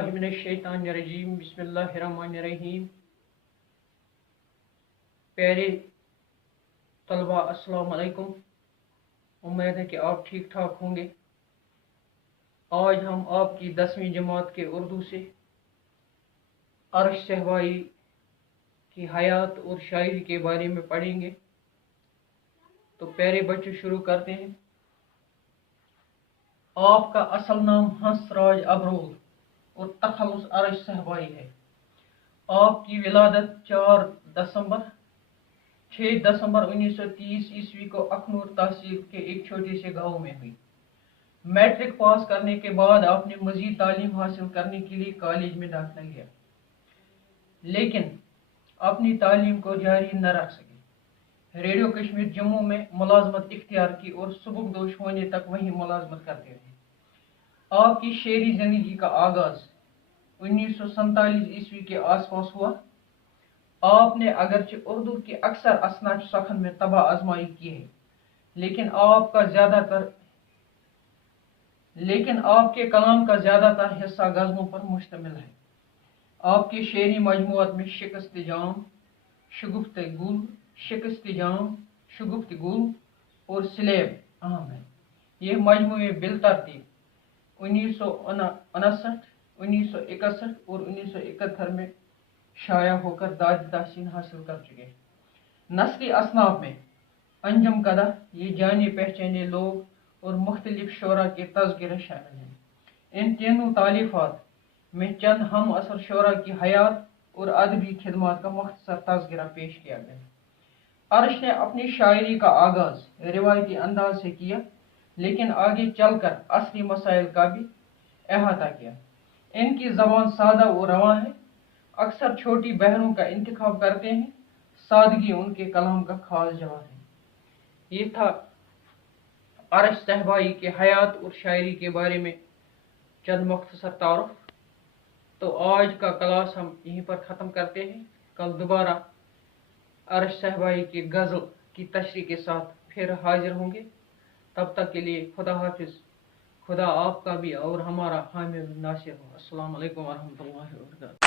बिस्मिल्लाहिमिनश्शैतानिर्रजीम बिस्मिल्लाहिर्रहमानिर्रहीम। प्यारे तलबा अस्सलाम वालेकुम। उम्मीद है कि आप ठीक ठाक होंगे। आज हम आपकी 10वीं जमात के उर्दू से अरश सहवाई की हयात और शायरी के बारे में पढ़ेंगे। तो प्यारे बच्चों, शुरू करते हैं। आपका असल नाम हंसराज अबरोल और तखल्लुस अरश सहवाई है। आपकी विलादत 6 दिसंबर 1930 ईस्वी को अखनूर तहसील के एक छोटे से गांव में हुई। मैट्रिक पास करने के बाद आपने मजीद तालीम हासिल करने के लिए कॉलेज में दाखिला लिया, लेकिन अपनी तालीम को जारी न रख सके। रेडियो कश्मीर जम्मू में मुलाजमत इख्तियार की और सुबकदोश होने तक वहीं मुलाजमत करते रहे। आपकी शेरी जिंदगी का आगाज 1947 ईस्वी के आसपास हुआ। आपने अगरचे उर्दू के अक्सर असनाच सखन में तबाह आजमाई की है, लेकिन आपके कलाम का ज़्यादातर हिस्सा गज़लों पर मुश्तमिल है। आपके शेरी मजमूआत में शिकस्त जाम, शगुफ्त गुल और स्लेब अहम है। ये मजमूए बिलतरतीब 1959, 1961 और 1971 में शाया होकर दाद तहसीन हासिल कर चुके हैं। नस्ली असनाफ में अंजम कदा, ये जाने पहचाने लोग और मुख्तलिफ शोरा के तज़किरे शामिल हैं। इन तीनों तालीफात में चंद हम असर शोरा की हयात और अदबी खिदमत का मुख्तसर तज़किरा पेश किया गया। अरश ने अपनी शायरी का आगाज रिवायती अंदाज से किया, लेकिन आगे चलकर असली मसाइल का भी अहाता किया। इनकी ज़बान सादा और रवां है, अक्सर छोटी बहरों का इंतखाब करते हैं। सादगी उनके कलाम का खास जवाब है। ये था अरश सहवाई के हयात और शायरी के बारे में चंद मुख्तसर तारुफ। तो आज का क्लास हम यहीं पर ख़त्म करते हैं। कल दोबारा अरश सहवाई की गज़ल की तशरीह के साथ फिर हाजिर होंगे। तब तक के लिए खुदा हाफिज़। खुदा आपका भी और हमारा हामी नासिर हो। अस्सलाम वालेकुम व रहमतुल्लाहि व बरकातहू।